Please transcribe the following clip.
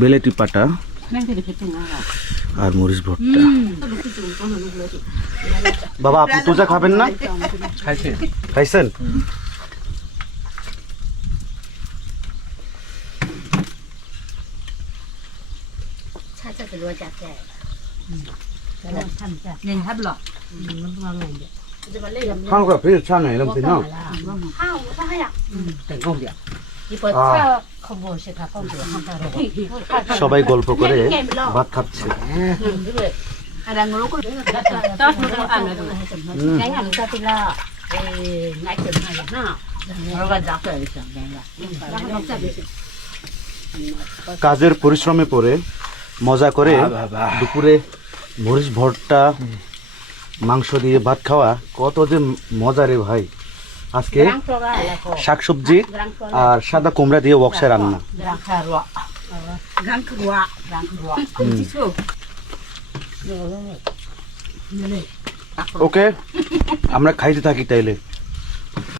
বেলেটি পাটা আর মরিচ ভর্তা। বাবা আপনি তোজা খাবেন না? খাইছেন? 한국가 베일 차네 이런 데는. সবাই গল্প করে ভাত খাচ্ছে। কাজের পরিশ্রমে পরে মজা করে দুপুরে মরিচ ভর্তা মাংস দিয়ে ভাত খাওয়া কত যে মজা রে ভাই। আজকে শাকসবজি আর সাদা কুমড়া দিয়ে বক্সে রান্না। ওকে আমরা খাইতে থাকি তাইলে।